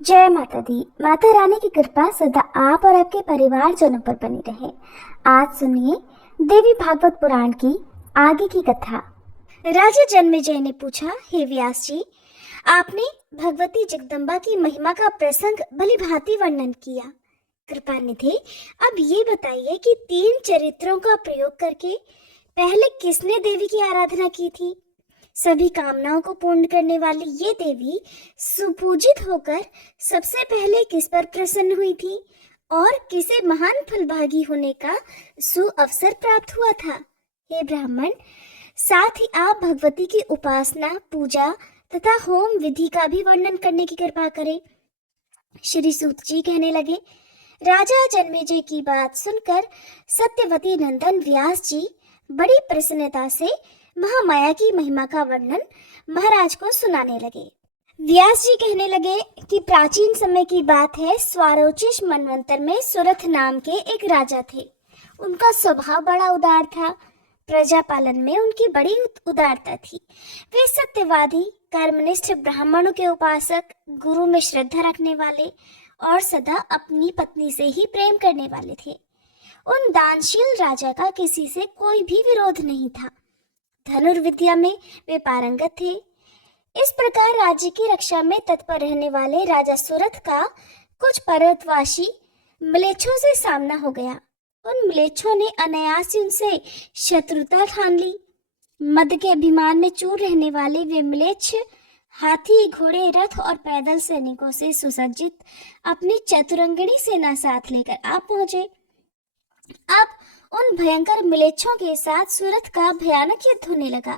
जय माता दी। माता रानी की कृपा सदा आप और आपके परिवार जनों पर बनी रहे। आज सुनिए देवी भागवत पुराण की आगे की कथा। राजा जन्मेजय ने पूछा, हे व्यास जी, आपने भगवती जगदम्बा की महिमा का प्रसंग भली भांति वर्णन किया। कृपा निधि, अब ये बताइए कि 3 चरित्रों का प्रयोग करके पहले किसने देवी की आराधना की थी? सभी कामनाओं को पूर्ण करने वाली ये देवी सुपूजित होकर सबसे पहले किस पर प्रसन्न हुई थी और किसे महान फलभागी होने का सुअवसर प्राप्त हुआ था? हे ब्राह्मण, साथ ही आप भगवती की उपासना, पूजा तथा होम विधि का भी वर्णन करने की कृपा करें। श्री सूत जी कहने लगे, राजा जन्मेजय की बात सुनकर सत्यवती नंदन व्यास जी बड़ी प्रसन्नता से महामाया की महिमा का वर्णन महाराज को सुनाने लगे। व्यास जी कहने लगे कि प्राचीन समय की बात है, स्वारोचिष मनवंतर में सुरथ नाम के एक राजा थे। उनका स्वभाव बड़ा उदार था। प्रजा पालन में उनकी बड़ी उदारता थी। वे सत्यवादी, कर्मनिष्ठ, ब्राह्मणों के उपासक, गुरु में श्रद्धा रखने वाले और सदा अपनी पत्नी से ही प्रेम करने वाले थे। उन दानशील राजा का किसी से कोई भी विरोध नहीं था। धनुर्विद्या में वे पारंगत थे। इस प्रकार राज्य की रक्षा में तत्पर रहने वाले राजा सुरथ का कुछ पर्वतवासी म्लेच्छों से सामना हो गया। उन म्लेच्छों ने अनायास ही उनसे शत्रुता ठान ली। मद के अभिमान में चूर रहने वाले वे म्लेच्छ हाथी, घोड़े, रथ और पैदल सैनिकों से सुसज्जित अपनी चतुरंगिणी सेना साथ लेकर आ पहुंचे। अब उन भयंकर म्लेच्छों के साथ सुरथ का भयानक युद्ध होने लगा।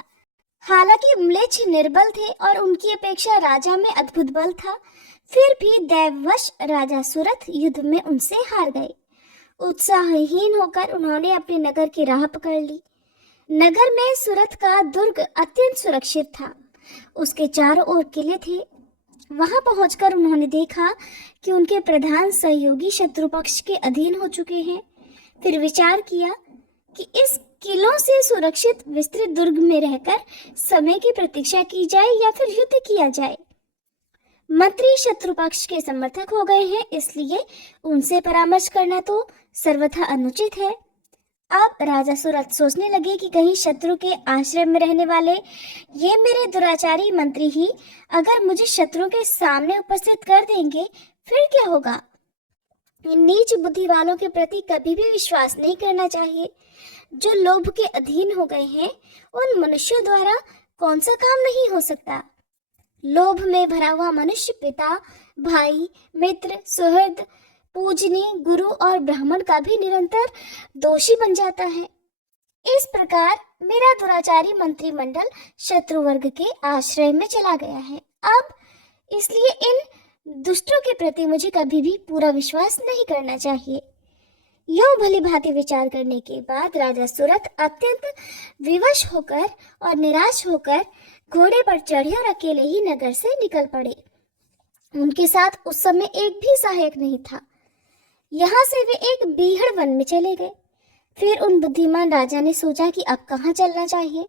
हालांकि म्लेच्छ निर्बल थे और उनकी अपेक्षा राजा में अद्भुत बल था, फिर भी दैववश राजा सुरथ युद्ध में उनसे हार गए। उत्साहहीन होकर उन्होंने अपने नगर की राह पकड़ ली। नगर में सुरथ का दुर्ग अत्यंत सुरक्षित था। उसके चारों ओर किले थे। वहां पहुंचकर उन्होंने देखा कि उनके प्रधान सहयोगी शत्रु पक्ष के अधीन हो चुके हैं। फिर विचार किया कि इस किलों से सुरक्षित विस्तृत दुर्ग में रहकर समय की प्रतीक्षा की जाए या फिर युद्ध किया जाए। मंत्री शत्रु पक्ष के समर्थक हो गए हैं, इसलिए उनसे परामर्श करना तो सर्वथा अनुचित है। अब राजा सुरथ सोचने लगे कि कहीं शत्रु के आश्रय में रहने वाले ये मेरे दुराचारी मंत्री ही अगर मुझे शत्रु के सामने उपस्थित कर देंगे, फिर क्या होगा? इन नीच बुद्धि वालों के प्रति कभी भी विश्वास नहीं करना चाहिए। जो लोभ के अधीन हो गए हैं, उन मनुष्यों द्वारा कौन सा काम नहीं हो सकता। लोभ में भरा हुआ मनुष्य पिता, भाई, मित्र, सुहृद, पूजनीय, गुरु और ब्राह्मण का भी निरंतर दोषी बन जाता है। इस प्रकार मेरा दुराचारी मंत्रिमंडल शत्रु वर्ग के आश्रय में चला गया है। अब इसलिए इन दुष्टों के प्रति मुझे कभी भी पूरा विश्वास नहीं करना चाहिए। यूं भली भांति विचार करने के बाद राजा सुरथ अत्यंत विवश होकर और निराश होकर घोड़े पर चढ़े और अकेले ही नगर से निकल पड़े। उनके साथ उस समय एक भी सहायक नहीं था। यहाँ से वे एक बीहड़ वन में चले गए। फिर उन बुद्धिमान राजा ने सोचा कि अब कहाँ चलना चाहिए।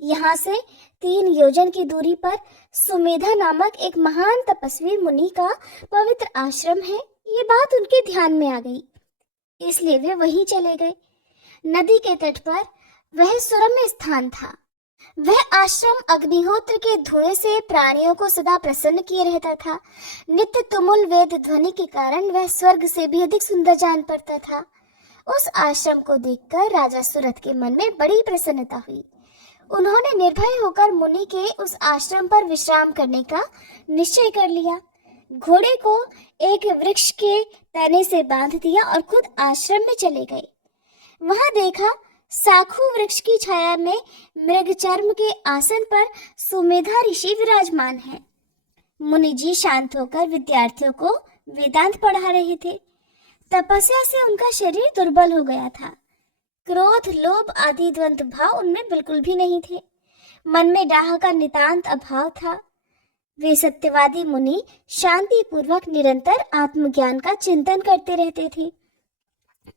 यहाँ से 3 योजन की दूरी पर सुमेधा नामक एक महान तपस्वी मुनि का पवित्र आश्रम है। ये बात उनके ध्यान में आ गई, इसलिए वे वहीं चले गए। नदी के तट पर वह सुरम्य स्थान था। वह आश्रम अग्निहोत्र के धुएं से प्राणियों को सदा प्रसन्न किए रहता था। नित्य तुमुल वेद ध्वनि के कारण वह स्वर्ग से भी अधिक सुंदर जान पड़ता था। उस आश्रम को देखकर राजा सुरथ के मन में बड़ी प्रसन्नता हुई। उन्होंने निर्भय होकर मुनि के उस आश्रम पर विश्राम करने का निश्चय कर लिया। घोड़े को एक वृक्ष के तने से बांध दिया और खुद आश्रम में चले गए। वहां देखा साखू वृक्ष की छाया में मृगचर्म के आसन पर सुमेधा ऋषि विराजमान है। मुनि जी शांत होकर विद्यार्थियों को वेदांत पढ़ा रहे थे। तपस्या से उनका शरीर दुर्बल हो गया था। क्रोध, लोभ आदि द्वंद्व भाव उनमें बिल्कुल भी नहीं थे। मन में डाह का नितांत अभाव था। वे सत्यवादी मुनि शांति पूर्वक निरंतर आत्मज्ञान का चिंतन करते रहते थे।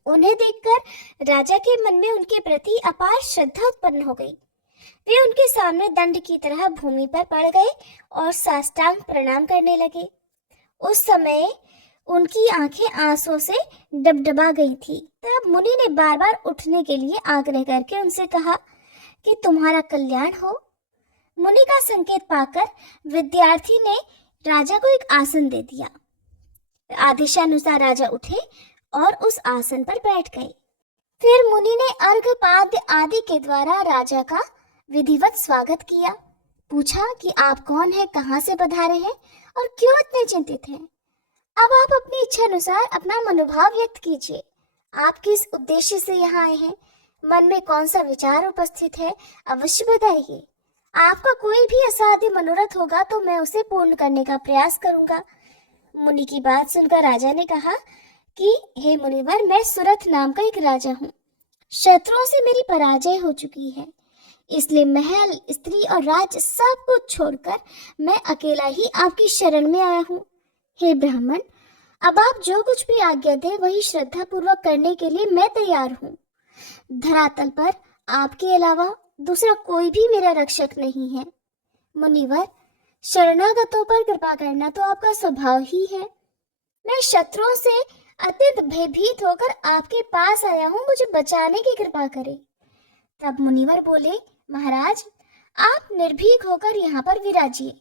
उन्हें देखकर राजा के मन में उनके प्रति अपार श्रद्धा उत्पन्न हो गई। वे उनके सामने दंड की तरह भूमि पर पड़ गए और साष्टांग प्रणाम करने लगे। उस समय उनकी आंखें आंसुओं से डबडबा गई थी। तब मुनि ने बार बार उठने के लिए आग्रह करके उनसे कहा कि तुम्हारा कल्याण हो। मुनि का संकेत पाकर विद्यार्थी ने राजा को एक आसन दे दिया। आदेशानुसार राजा उठे और उस आसन पर बैठ गए। फिर मुनि ने अर्घपाद्य आदि के द्वारा राजा का विधिवत स्वागत किया। पूछा कि आप कौन हैं, कहाँ से पधारे हैं और क्यों इतने चिंतित हैं। अब आप अपनी इच्छा अनुसार अपना मनोभाव व्यक्त कीजिए। आप किस उद्देश्य से यहाँ आए हैं, मन में कौन सा विचार उपस्थित है, अवश्य बताइए। आपका कोई भी असाध्य मनोरथ होगा तो मैं उसे पूर्ण करने का प्रयास करूंगा। मुनि की बात सुनकर राजा ने कहा कि हे मुनिवर, मैं सुरथ नाम का एक राजा हूँ। शत्रुओं से मेरी पराजय हो चुकी है, इसलिए महल, स्त्री और राज्य सब कुछ छोड़कर मैं अकेला ही आपकी शरण में आया हूँ। हे ब्राह्मण, अब आप जो कुछ भी आज्ञा दे वही श्रद्धा पूर्वक करने के लिए मैं तैयार हूँ। धरातल पर आपके अलावा दूसरा कोई भी मेरा रक्षक नहीं है। मुनिवर, शरणागतों पर कृपा करना तो आपका स्वभाव ही है। मैं शत्रुओं से अत्यंत भयभीत होकर आपके पास आया हूँ, मुझे बचाने की कृपा करें। तब मुनिवर बोले, महाराज, आप निर्भीक होकर यहाँ पर विराजिए।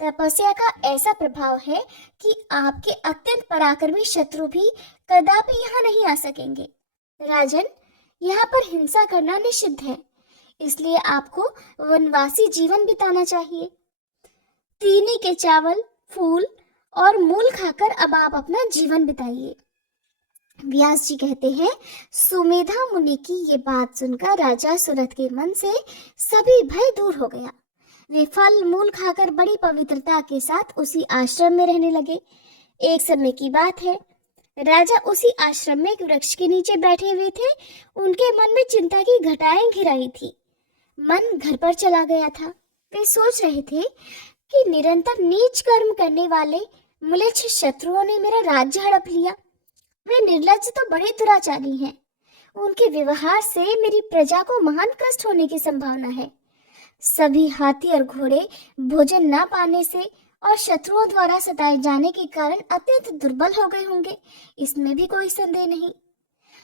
तपस्या का ऐसा प्रभाव है कि आपके अत्यंत पराक्रमी शत्रु भी कदापि यहाँ नहीं आ सकेंगे। राजन, यहाँ पर हिंसा करना निषिद्ध है, इसलिए आपको वनवासी जीवन बिताना चाहिए। तीनी के चावल, फूल और मूल खाकर अब आप अपना जीवन बिताइए। व्यास जी कहते हैं, सुमेधा मुनि की ये बात सुनकर राजा सुरथ के मन से सभी भय दूर हो गया। वे फल मूल खाकर बड़ी पवित्रता के साथ उसी आश्रम में रहने लगे। एक समय की बात है, राजा उसी आश्रम में एक वृक्ष के नीचे बैठे हुए थे। उनके मन में चिंता की घटाएं घिराई थी। मन घर पर चला गया था। वे सोच रहे थे कि निरंतर नीच कर्म करने वाले म्लेच्छ शत्रुओं ने मेरा राज्य हड़प लिया। वे निर्लज्ज तो बड़े दुराचारी हैं। उनके व्यवहार से मेरी प्रजा को महान कष्ट होने की संभावना है। सभी हाथी और घोड़े भोजन न पाने से और शत्रुओं द्वारा सताए जाने के कारण अत्यंत दुर्बल हो गए होंगे, इसमें भी कोई संदेह नहीं।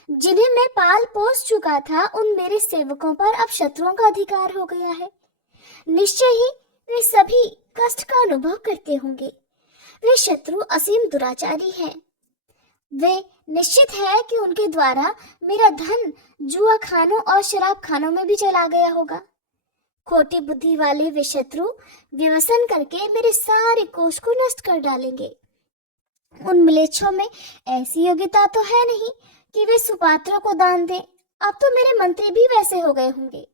जिन्हें मैं पाल पोस चुका था, उन मेरे सेवकों पर अब शत्रुओं का अधिकार हो गया है। निश्चय ही वे सभी कष्ट का अनुभव करते होंगे। वे शत्रु असीम दुराचारी हैं। वे निश्चित है कि उनके द्वारा मेरा धन जुआ खानों और शराब खानों में भी चला गया होगा। खोटी बुद्धि वाले वे शत्रु व्यसन करके मेरे सारे कोष को नष्ट कर डालेंगे। उन म्लेच्छों में ऐसी योग्यता तो है नहीं कि वे सुपात्रों को दान दें। अब तो मेरे मंत्री भी वैसे हो गए होंगे।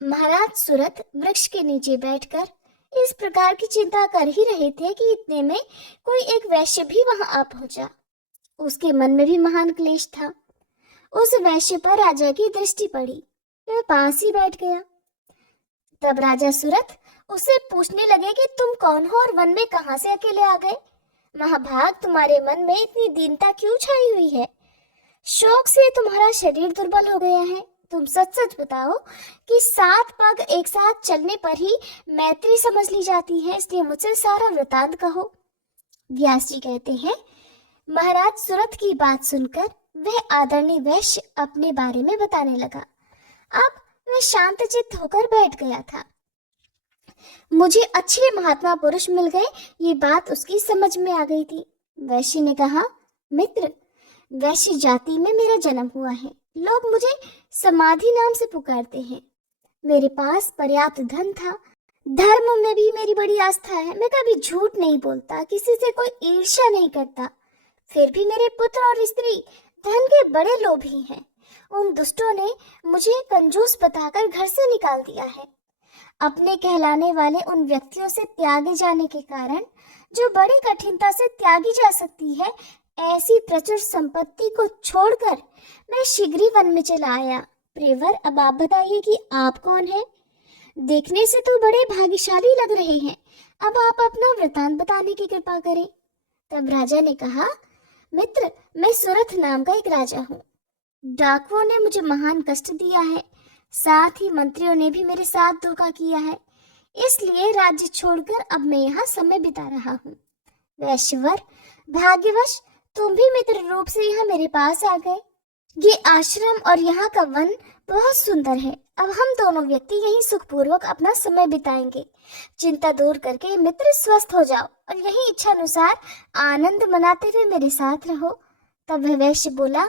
महाराज सुरथ वृक्ष के नीचे बैठकर इस प्रकार की चिंता कर ही रहे थे कि इतने में कोई एक वैश्य भी वहां आ पहुंचा। उसके मन में भी महान क्लेश था। उस वैश्य पर राजा की दृष्टि पड़ी। वह पास ही बैठ गया। तब राजा सुरथ उससे पूछने लगे कि तुम कौन हो और वन में कहां से अकेले आ गए? महाभाग, तुम्हारे मन में इतनी दीनता क्यों छाई हुई है? शोक से तुम्हारा शरीर दुर्बल हो गया है। तुम सच सच बताओ कि 7 पग एक साथ चलने पर ही मैत्री समझ ली जाती है, इसलिए मुझसे सारा वृतांत कहो। व्यास जी कहते हैं, महाराज सुरथ की बात सुनकर वह आदरणीय वैश्य अपने बारे में बताने लगा। अब वह शांतचित्त होकर बैठ गया था। मुझे अच्छे महात्मा पुरुष मिल गए, ये बात उसकी समझ में आ गई थी। वैश्य ने कहा, मित्र, वैश्य जाति में मेरा जन्म हुआ है। लोग मुझे समाधि नाम से पुकारते हैं। मेरे पास पर्याप्त धन था। धर्म में भी मेरी बड़ी आस्था है। मैं कभी झूठ नहीं बोलता, किसी से कोई ईर्ष्या नहीं करता। फिर भी मेरे पुत्र और स्त्री धन के बड़े लोभी हैं। उन दुष्टों ने मुझे कंजूस बताकर घर से निकाल दिया है। अपने कहलाने वाले उन व्यक्तियों से त्यागे जाने के कारण, जो बड़ी कठिनता से त्यागी जा सकती है, ऐसी प्रचुर संपत्ति को छोड़कर मैं शीघ्र ही वन में चला आया। प्रियवर, अब आप बताइए कि आप कौन हैं? देखने से तो बड़े भाग्यशाली लग रहे हैं। अब आप अपना वृतांत बताने की कृपा करें। तब राजा ने कहा, मित्र, मैं सुरथ नाम का एक राजा हूँ। डाकुओं ने मुझे महान कष्ट दिया है, साथ ही मंत्रियों ने भी मेरे साथ धोखा किया है। इसलिए राज्य छोड़कर अब मैं यहाँ समय बिता रहा हूँ। वैश्यवर, भाग्यवश तुम भी मित्र रूप से यहाँ मेरे पास आ गए। ये आश्रम और यहाँ का वन बहुत सुंदर है। अब हम दोनों व्यक्ति यहीं सुखपूर्वक अपना समय बिताएंगे। चिंता दूर करके मित्र स्वस्थ हो जाओ और यही इच्छा अनुसार आनंद मनाते हुए मेरे साथ रहो। तब वह वैश्य बोला,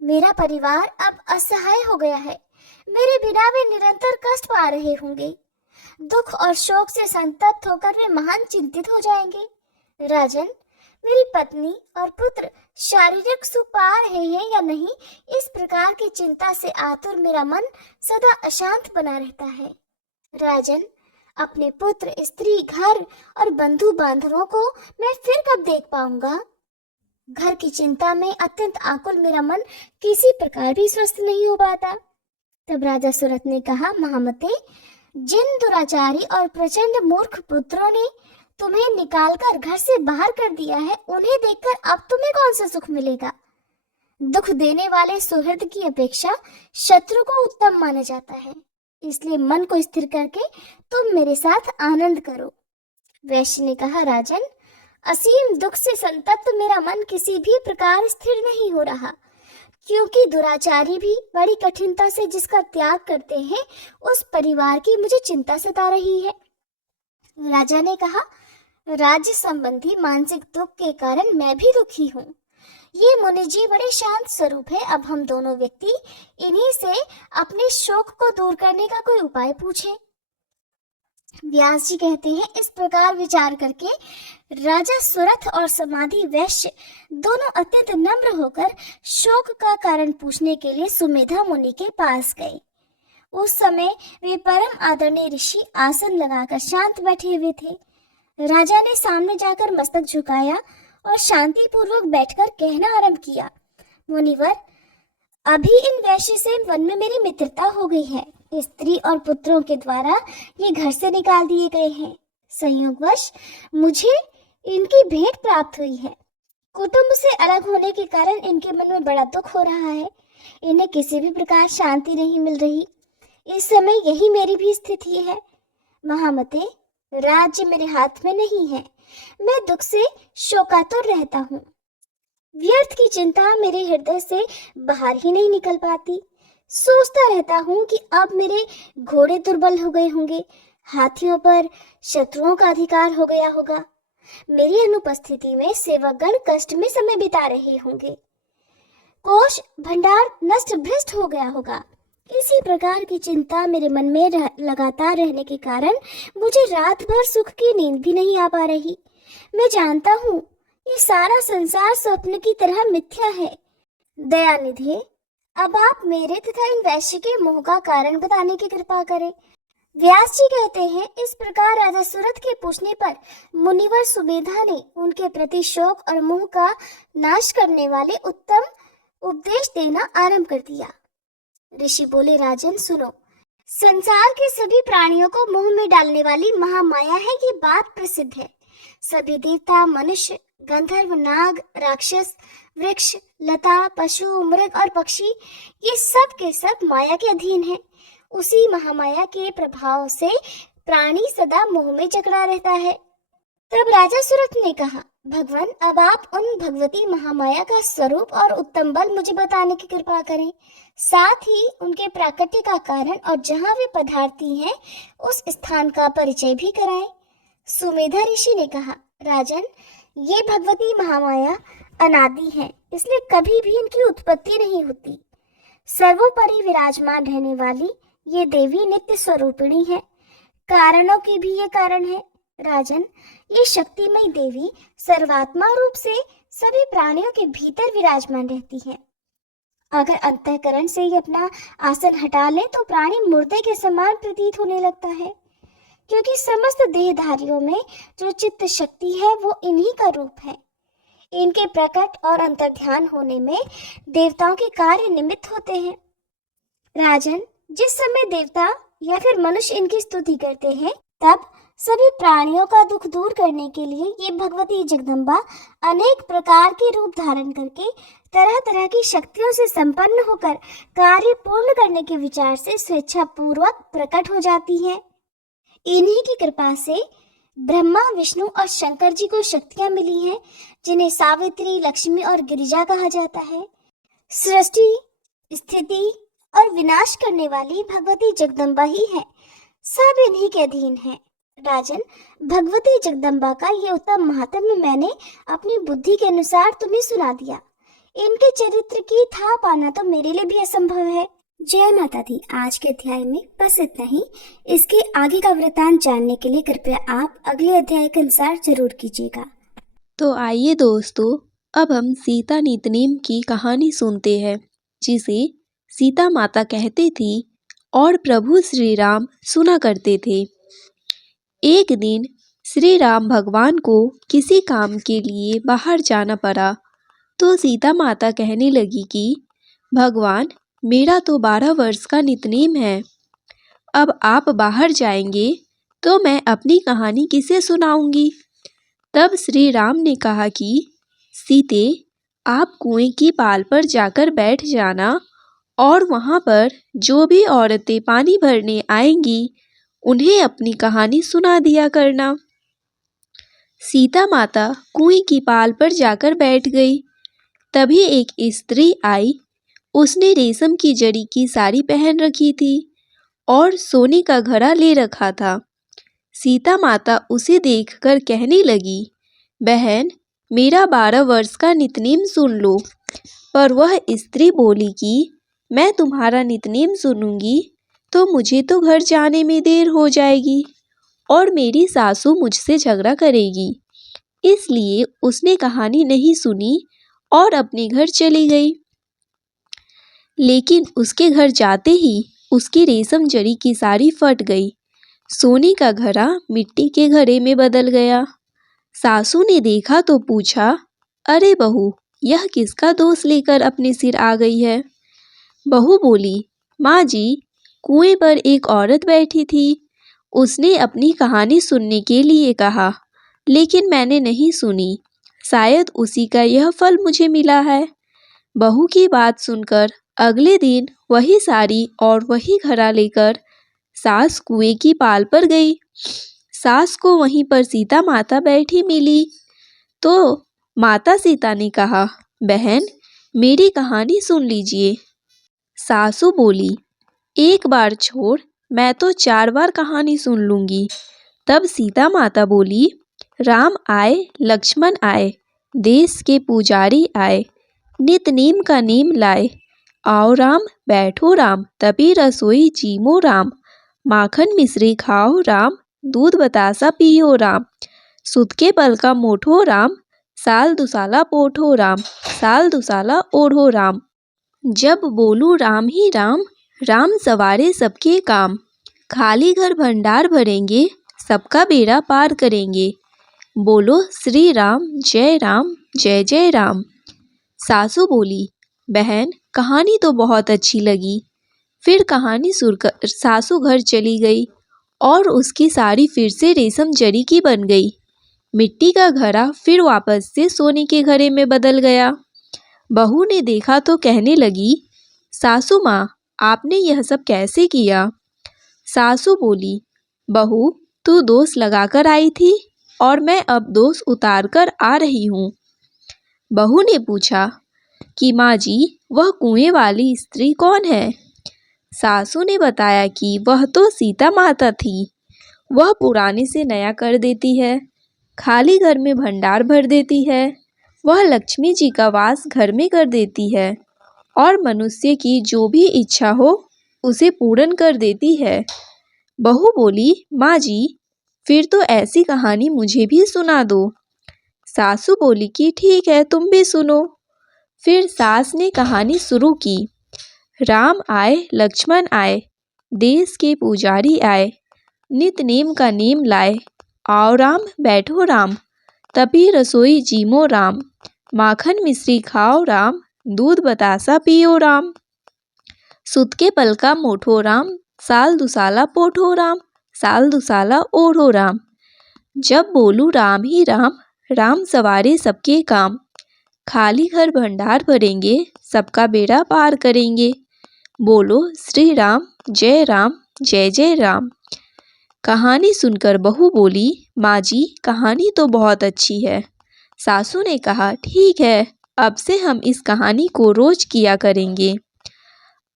मेरा परिवार अब असहाय हो गया है। मेरे बिना वे निरंतर कष्ट पा रहे होंगे। दुख और शोक से संतप्त होकर वे महान चिंतित हो जाएंगे। राजन, मेरी पत्नी और पुत्र शारीरिक सुख पा रहे हैं या नहीं, इस प्रकार की चिंता से आतुर मेरा मन सदा अशांत बना रहता है। राजन, अपने पुत्र, स्त्री, घर और बंधु बांधवों को मैं फिर कब देख पाऊंगा? घर की चिंता में अत्यंत आकुल मेरा मन किसी प्रकार भी स्वस्थ नहीं हो पाता। तब राजा सुरथ ने कहा, महामते, जिन दुराचारी और प्रचंड मूर्ख पुत्रों ने तुम्हें निकालकर घर से बाहर कर दिया है, उन्हें देखकर अब तुम्हें कौन सा सुख मिलेगा? दुख देने वाले सुहृद की अपेक्षा शत्रु को उत्तम माना जाता है। इसलिए मन को स्थिर करके तुम मेरे साथ आनंद करो। वैश्य ने कहा, राजन, असीम दुख से संतप्त मेरा मन किसी भी प्रकार स्थिर नहीं हो रहा, क्योंकि दुराचारी भी बड़ी कठिनता से जिसका त्याग करते हैं, उस परिवार की मुझे चिंता सता रही है। राजा ने कहा, राज्य संबंधी मानसिक दुख के कारण मैं भी दुखी हूँ। ये मुनि जी बड़े शांत स्वरूप है। अब हम दोनों व्यक्ति इन्हीं से अपने शोक को दूर करने का कोई उपाय पूछें। व्यास जी कहते हैं, इस प्रकार विचार करके राजा सुरथ और समाधि वैश्य दोनों अत्यंत नम्र होकर शोक का कारण पूछने के लिए सुमेधा मुनि के पास गए। उस समय वे परम आदरणीय ऋषि आसन लगाकर शांत बैठे हुए थे। राजा ने सामने जाकर मस्तक झुकाया और शांति पूर्वक बैठकर कहना आरंभ किया, मुनिवर, अभी इन वैश्य से वन में मेरी मित्रता हो गई है। स्त्री और पुत्रों के द्वारा ये घर से निकाल दिए गए हैं। संयोगवश मुझे इनकी भेंट प्राप्त हुई है। कुटुंब से अलग होने के कारण इनके मन में बड़ा दुख हो रहा है। इन्हें किसी भी प्रकार शांति नहीं मिल रही। इस समय यही मेरी भी स्थिति है। महामते, राज्य मेरे हाथ में नहीं है। मैं दुख से शोकातुर रहता हूँ। व्यर्थ की चिंता मेरे हृदय से बाहर ही नहीं निकल पाती। सोचता रहता हूँ कि अब मेरे घोड़े दुर्बल हो गए होंगे, हाथियों पर शत्रुओं का अधिकार हो गया होगा। मेरी अनुपस्थिति में सेवकगण कष्ट में समय बिता रहे होंगे। कोष भंडार नष्ट भ्रष्ट हो गया होगा। इसी प्रकार की चिंता मेरे मन में लगातार रहने के कारण मुझे रात भर सुख की नींद भी नहीं आ पा रही। मैं जानता हूँ ये सारा संसार स्वप्न की तरह मिथ्या है। दयानिधि, अब आप मेरे तथा इन वैश्य के मोह का कारण बताने की कृपा करें। व्यास जी कहते हैं, इस प्रकार राजा सुरथ के पूछने पर मुनिवर सुमेधा ने उनके प्रति शोक और मोह का नाश करने वाले उत्तम उपदेश देना आरंभ कर दिया। ऋषि बोले, राजन सुनो, संसार के सभी प्राणियों को मोह में डालने वाली महामाया है, ये बात प्रसिद्ध है। सभी देवता, मनुष्य, गंधर्व, नाग, राक्षस, वृक्ष, लता, पशु, मृग और पक्षी, ये सब के सब माया के अधीन है। उसी महामाया के प्रभाव से प्राणी सदा मोह में जकड़ा रहता है। तब राजा सुरथ ने कहा, भगवान, अब आप उन भगवती महामाया का स्वरूप और उत्तम बल मुझे बताने की कृपा करें। साथ ही उनके प्राकट्य का कारण और जहाँ वे पधारती हैं उस स्थान का परिचय भी कराएं। सुमेधा ऋषि ने कहा, राजन, ये भगवती महामाया अनादि है, इसलिए कभी भी इनकी उत्पत्ति नहीं होती। सर्वोपरि विराजमान रहने वाली ये देवी नित्य स्वरूपिणी है। कारणों की भी ये कारण है। राजन, ये शक्तिमयी देवी सर्वात्मा रूप से सभी प्राणियों के भीतर विराजमान रहती है। अगर अंतःकरण से ये अपना आसन हटा ले तो प्राणी मुर्दे के समान प्रतीत होने लगता है, क्योंकि समस्त देहधारियों में जो चित्त शक्ति है वो इन्हीं का रूप है। इनके प्रकट और अंतर्ध्यान होने में देवताओं के कार्य निमित्त होते हैं। राजन, जिस समय देवता या फिर मनुष्य इनकी स्तुति करते हैं, तब सभी प्राणियों का दुख दूर करने के लिए ये भगवती जगदम्बा अनेक प्रकार के रूप धारण करके तरह तरह की शक्तियों से संपन्न होकर कार्य पूर्ण करने के विचार से स्वेच्छा पूर्वक प्रकट हो जाती है। इन्हीं की कृपा से ब्रह्मा, विष्णु और शंकर जी को शक्तियां मिली हैं, जिन्हें सावित्री, लक्ष्मी और गिरिजा कहा जाता है। सृष्टि, स्थिति और विनाश करने वाली भगवती जगदम्बा ही है। सब इन्हीं के अधीन है। राजन, भगवती जगदम्बा का ये उत्तम महात्म्य मैंने अपनी बुद्धि के अनुसार तुम्हें सुना दिया। इनके चरित्र की था पाना तो मेरे लिए भी असंभव है। जय माता दी। आज के अध्याय में बस इतना ही। इसके आगे का वृतांत जानने के लिए कृपया आप अगले अध्याय के अनुसार जरूर कीजिएगा। तो आइए दोस्तों, अब हम सीता नितनेम की कहानी सुनते हैं, जिसे सीता माता कहती थी और प्रभु श्री राम सुना करते थे। एक दिन श्री राम भगवान को किसी काम के लिए बाहर जाना पड़ा, तो सीता माता कहने लगी कि भगवान, मेरा तो 12 वर्ष का नितनेम है। अब आप बाहर जाएंगे तो मैं अपनी कहानी किसे सुनाऊंगी। तब श्री राम ने कहा कि सीते, आप कुएं की पाल पर जाकर बैठ जाना और वहाँ पर जो भी औरतें पानी भरने आएंगी उन्हें अपनी कहानी सुना दिया करना। सीता माता कुएं की पाल पर जाकर बैठ गई। तभी एक स्त्री आई। उसने रेशम की जड़ी की साड़ी पहन रखी थी और सोने का घड़ा ले रखा था। सीता माता उसे देखकर कहने लगी, बहन, मेरा 12 वर्ष का नितनेम सुन लो। पर वह स्त्री बोली कि मैं तुम्हारा नितनेम सुनूंगी तो मुझे तो घर जाने में देर हो जाएगी और मेरी सासू मुझसे झगड़ा करेगी। इसलिए उसने कहानी नहीं सुनी और अपने घर चली गई। लेकिन उसके घर जाते ही उसकी रेशम जड़ी की साड़ी फट गई। सोने का घड़ा मिट्टी के घड़े में बदल गया। सासू ने देखा तो पूछा, अरे बहू, यह किसका दोष लेकर अपने सिर आ गई है। बहू बोली, माँ जी, कुएं पर एक औरत बैठी थी। उसने अपनी कहानी सुनने के लिए कहा, लेकिन मैंने नहीं सुनी। शायद उसी का यह फल मुझे मिला है। बहू की बात सुनकर अगले दिन वही साड़ी और वही घड़ा लेकर सास कुएं की पाल पर गई। सास को वहीं पर सीता माता बैठी मिली तो माता सीता ने कहा, बहन, मेरी कहानी सुन लीजिए। सासू बोली, एक बार छोड़, मैं तो 4 बार कहानी सुन लूंगी। तब सीता माता बोली, राम आए, लक्ष्मण आए, देश के पुजारी आए, नित नेम का नेम लाए। आओ राम, बैठो राम, तभी रसोई जीमो राम। माखन मिश्री खाओ राम, दूध बतासा पियो राम। सुत के पल का मोठो राम, साल दुसाला पोठो राम, साल दुसाला ओढ़ो राम। जब बोलू राम ही राम, राम सवारे सबके काम। खाली घर भंडार भरेंगे, सबका बेड़ा पार करेंगे। बोलो श्री राम, जय राम, जय जय राम। सासू बोली, बहन, कहानी तो बहुत अच्छी लगी। फिर कहानी सुनकर सासू घर चली गई और उसकी साड़ी फिर से रेशम जड़ी की बन गई। मिट्टी का घड़ा फिर वापस से सोने के घड़े में बदल गया। बहू ने देखा तो कहने लगी, सासू माँ, आपने यह सब कैसे किया। सासू बोली, बहू, तू दोष लगाकर आई थी और मैं अब दोष उतार कर आ रही हूँ। बहू ने पूछा कि माँ जी, वह कुएं वाली स्त्री कौन है। सासू ने बताया कि वह तो सीता माता थी। वह पुराने से नया कर देती है, खाली घर में भंडार भर देती है। वह लक्ष्मी जी का वास घर में कर देती है और मनुष्य की जो भी इच्छा हो उसे पूर्ण कर देती है। बहू बोली, माँ जी, फिर तो ऐसी कहानी मुझे भी सुना दो। सासू बोली कि ठीक है, तुम भी सुनो। फिर सास ने कहानी शुरू की। राम आए, लक्ष्मण आए, देश के पुजारी आए, नित नेम का नेम लाए। आओ राम, बैठो राम, तभी रसोई जीमो राम। माखन मिश्री खाओ राम, दूध बतासा पियो राम। सुत के पल का मोठो राम, साल दुसाला पोठो राम, साल दुसाला ओढ़ो राम। जब बोलू राम ही राम, राम सवारे सबके काम। खाली घर भंडार भरेंगे, सबका बेड़ा पार करेंगे। बोलो श्री राम, जय जय राम। कहानी सुनकर बहू बोली, माँ जी कहानी तो बहुत अच्छी है। सासू ने कहा, ठीक है, अब से हम इस कहानी को रोज किया करेंगे।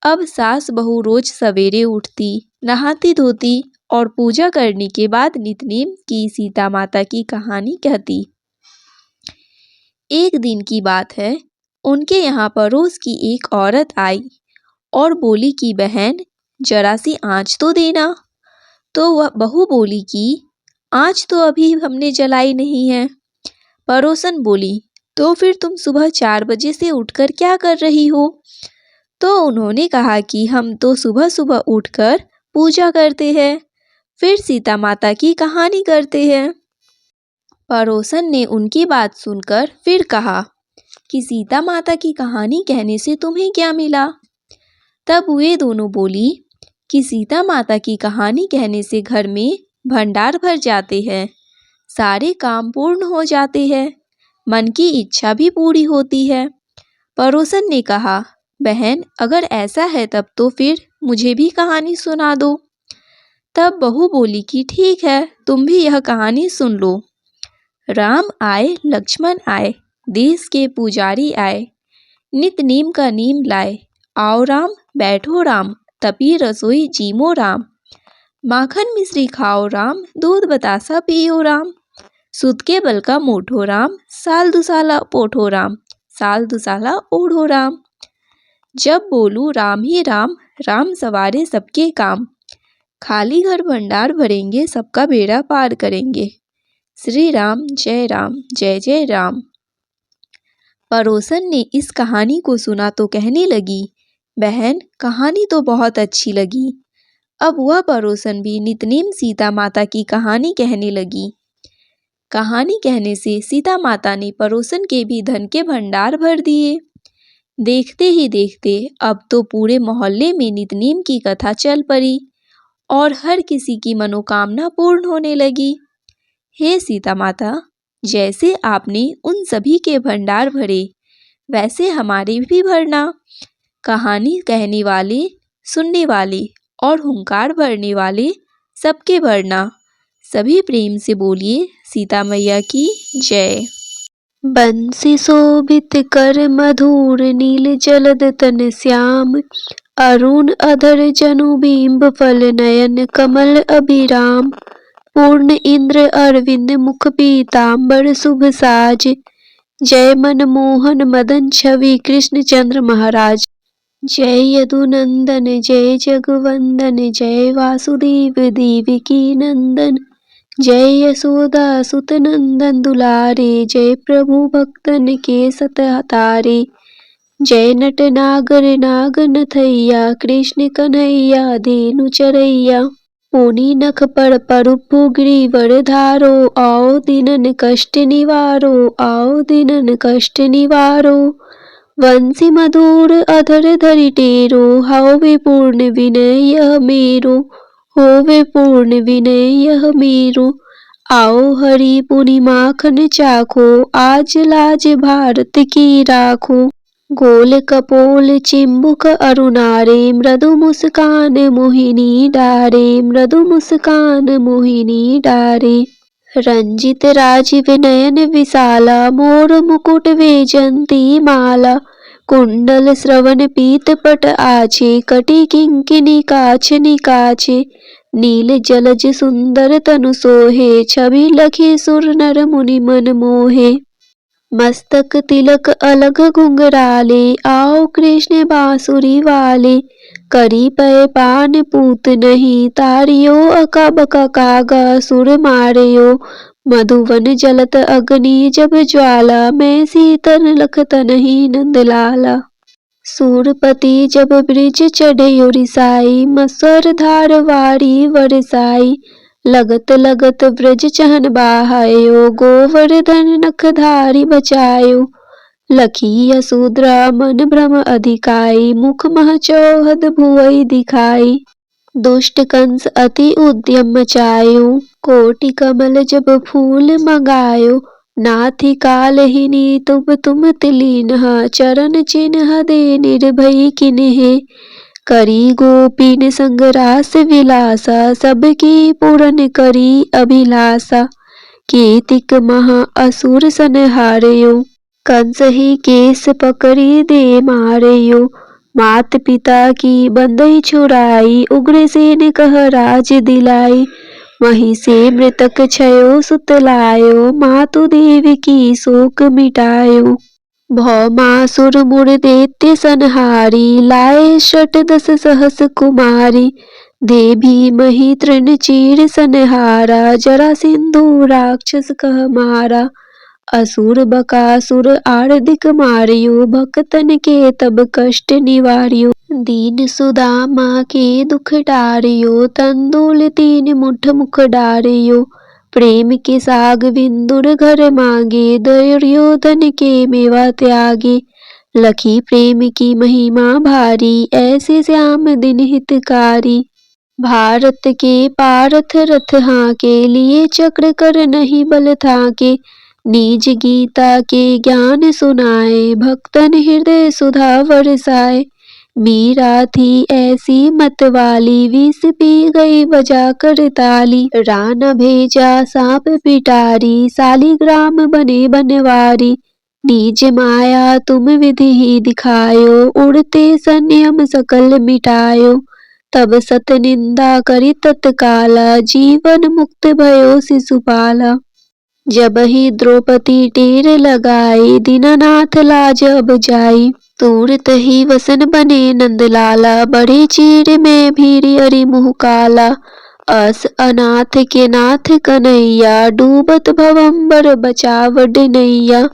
अब सास बहू रोज सवेरे उठती, नहाती धोती और पूजा करने के बाद नितनेम की सीता माता की कहानी कहती। एक दिन की बात है, उनके यहाँ पड़ोस की एक औरत आई और बोली कि बहन जरा सी आँच तो देना। तो वह बहू बोली कि आँच तो अभी हमने जलाई नहीं है। पड़ोसन बोली, तो फिर तुम सुबह 4 बजे से उठकर क्या कर रही हो? तो उन्होंने कहा कि हम तो सुबह सुबह उठकर पूजा करते हैं, फिर सीता माता की कहानी करते हैं। पड़ोसन ने उनकी बात सुनकर फिर कहा कि सीता माता की कहानी कहने से तुम्हें क्या मिला? तब वे दोनों बोली कि सीता माता की कहानी कहने से घर में भंडार भर जाते हैं, सारे काम पूर्ण हो जाते हैं, मन की इच्छा भी पूरी होती है। पड़ोसन ने कहा, बहन अगर ऐसा है तब तो फिर मुझे भी कहानी सुना दो। तब बहू बोली कि ठीक है, तुम भी यह कहानी सुन लो। राम आए लक्ष्मण आए, देश के पुजारी आए, नित नीम का नीम लाए, आओ राम बैठो राम, तपी रसोई जीमो राम, माखन मिश्री खाओ राम, दूध बतासा पियो राम, सुत के बल का मोठो राम, साल दुसाला पोठो राम, साल दुसाला ओढ़ो राम। जब बोलूं राम ही राम, राम सवारे सबके काम, खाली घर भंडार भरेंगे, सबका बेड़ा पार करेंगे, श्री राम जय जय राम। पड़ोसन ने इस कहानी को सुना तो कहने लगी, बहन कहानी तो बहुत अच्छी लगी। अब वह पड़ोसन भी नितनेम सीता माता की कहानी कहने लगी। कहानी कहने से सीता माता ने पड़ोसन के भी धन के भंडार भर दिए। देखते ही देखते अब तो पूरे मोहल्ले में नितनेम की कथा चल पड़ी और हर किसी की मनोकामना पूर्ण होने लगी। हे सीता माता, जैसे आपने उन सभी के भंडार भरे, वैसे हमारे भी भरना। कहानी कहने वाले, सुनने वाले और हुंकार भरने वाले सबके भरना। सभी प्रेम से बोलिए सीता मैया की जय। बंसी शोभित कर मधुर, नील जलद तन श्याम, अरुण अधर जनु बिंब फल नयन कमल अभिराम, पूर्ण इंद्र अरविंद मुख पीतांबर शुभ साज, जय मनमोहन मदन छवि कृष्ण चंद्र महाराज, जय यदुनंदन जय जगवंदन, जय वासुदेव देवकी नंदन, जय यशोदा सुत नंदन दुलारे, जय प्रभु भक्तन के सत तारे, जय नट नागर नागन थैया, कृष्ण कन्हैया धेनु चरैया, पुनि नख पर परुपु गिरिवर धारो, आओ दीनन कष्ट निवारो, आओ दीनन कष्ट निवारो, वंशी मधुर अधर धरि टेरो, होवे पूर्ण विनय यह मेरो, होवे पूर्ण विनय यह मेरो, आओ हरि पुनि माखन चाखो, आज लाज भारत की राखो, गोल कपोल चिंबुक अरुणारे, मृदु मुस्कान मोहिनी डारे, मृदु मुस्कान मोहिनी डारे, रंजित राजीव नयन विशाला, मोर मुकुट वैजंती माला, कुंडल श्रवण पीत पट आछे, कटि किंकिनी काछ निकाछे, नील जलज सुंदर तनु सोहे, छवि लखी सुर नर मुनि मन मोहे, मस्तक तिलक अलग घुंघराले, आओ कृष्ण बांसुरी वाले, करी पय पान पूत नहीं, तारियो अकबका कागा सुर मारियो, मधुवन जलत अग्नि जब ज्वाला, मैं सीतन लखतन ही नंदलाला, सूरपति जब ब्रिज चढ़े रिसाई, मसर धार वारी वरसाई, लगत लगत ब्रज चहन बाहायो, गोवर्धन नखधारी बचायो, लखी यशोधरा मन भ्रम अधिकाई, मुख मह चौहद भुवई दिखाई, दुष्ट कंस अति उद्यम मचायो, कोटि कमल जब फूल मंगायो, नाथि कालहिनी तुम तिलीनहा, चरण चिन्ह दे निर्भय किन्हे, करी गोपीन संग रास विलासा, सबकी पूरन करी अभिलाषा। केतिक महा असुर संहारयो, कंस ही केस पकड़ी दे मारयो। मात पिता की बंदई छुड़ाई, उग्रसेन कह राज दिलाई। वहीं से मृतक छयो सुत लायो, मातु देव की शोक मिटायो। भौमासुर मुर दैत्य संहारी, लाए शत दस सहस कुमारी। दे भीमहि तृण चीर संहारा, जरा सिंधु राक्षस कह मारा। असुर बकासुर आर्दिक मारियो, भक्तन के तब कष्ट निवारियो। दीन सुदामा के दुख टारियो, तंदुल तीन मुठ मुख डारियो। प्रेम के साग विंदुर घर मांगे, दुर्योधन के मेवा त्यागे। लखी प्रेम की महिमा भारी, ऐसे श्याम दिन हितकारी। भारत के पारथ रथ हाके, लिए चक्र कर नहीं बल थाके। निज गीता के ज्ञान सुनाए, भक्तन हृदय सुधा बरसाए। मीरा थी ऐसी मत वाली, विष पी गई बजा कर ताली। रान भेजा सांप पिटारी, सालिग्राम बने बनवारी। निज माया तुम विधि ही दिखायो, उड़ते संयम सकल मिटायो। तब सत निंदा करी तत्काला, जीवन मुक्त भयो शिशुपाला। जब ही द्रौपदी टेर लगाई, दीनानाथ लाज अब जाई। तुरत ही वसन बने नंदलाला, बढ़े चीर में भीरी अरि मुँह काला। अस अनाथ के नाथ कन्हैया, डूबत भवंबर बचावड नैया।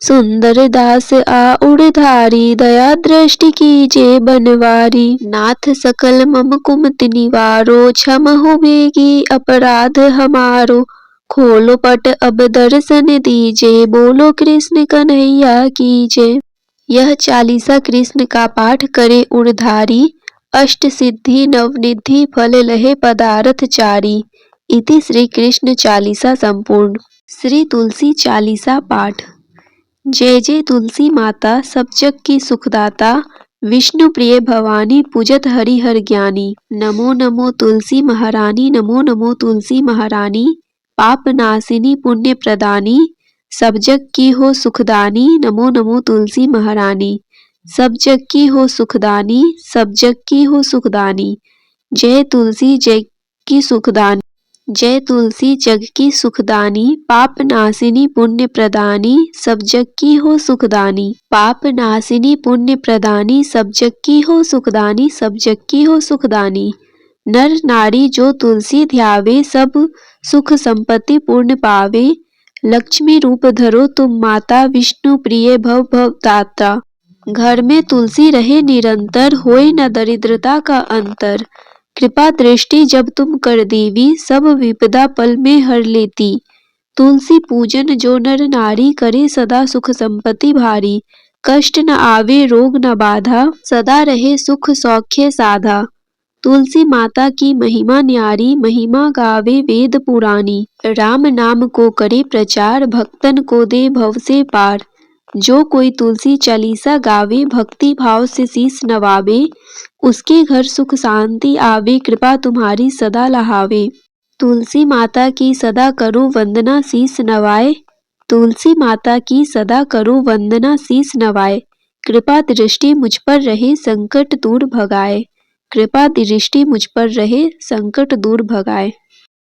सुंदर दास आ उड़धारी, दया दृष्टि कीजे बनवारी। नाथ सकल मम कुमति निवारो, क्षम हो बेगी अपराध हमारो। खोलो पट अब दर्शन दीजे, बोलो कृष्ण कन्हैया कीजे। यह चालीसा कृष्ण का पाठ करे उड़धारी, अष्ट सिद्धि नवनिधि फल लहे पदारथ चारी। इति श्री कृष्ण चालीसा संपूर्ण। श्री तुलसी चालीसा पाठ। जय जय तुलसी माता, सब जग की सुखदाता। विष्णु प्रिय भवानी, पूजत हरि हर ज्ञानी। नमो नमो तुलसी महारानी, नमो नमो तुलसी महारानी। पाप नाशिनी पुण्य प्रदानी, सब जग की हो सुखदानी। नमो नमो तुलसी महारानी, सब जग की हो सुखदानी, सब जग की हो सुखदानी। जय तुलसी जग की सुखदानी, जय तुलसी जग की सुखदानी। पाप नाशिनी पुण्य प्रदानी, सब जग की हो सुखदानी। पाप नाशिनी पुण्य प्रदानी, सब जग की हो सुखदानी, सब जग की हो सुखदानी। नर नारी जो तुलसी ध्यावे, सब सुख संपत्ति पूर्ण पावे। लक्ष्मी रूप धरो तुम माता, विष्णु प्रिय भव भव दाता। घर में तुलसी रहे निरंतर, होए न दरिद्रता का अंतर। कृपा दृष्टि जब तुम कर देवी, सब विपदा पल में हर लेती। तुलसी पूजन जो नर नारी, करे सदा सुख संपत्ति भारी। कष्ट न आवे रोग न बाधा, सदा रहे सुख सौख्य साधा। तुलसी माता की महिमा न्यारी, महिमा गावे वेद पुरानी। राम नाम को करे प्रचार, भक्तन को दे भव से पार। जो कोई तुलसी चालीसा गावे, भक्ति भाव से शीस नवावे। उसके घर सुख शांति आवे, कृपा तुम्हारी सदा लहावे। तुलसी माता की सदा करो वंदना, शीस नवाए। तुलसी माता की सदा करो वंदना, शीस नवाए। कृपा दृष्टि मुझ पर रहे, संकट दूर भगाए। कृपा दृष्टि मुझ पर रहे, संकट दूर भगाए।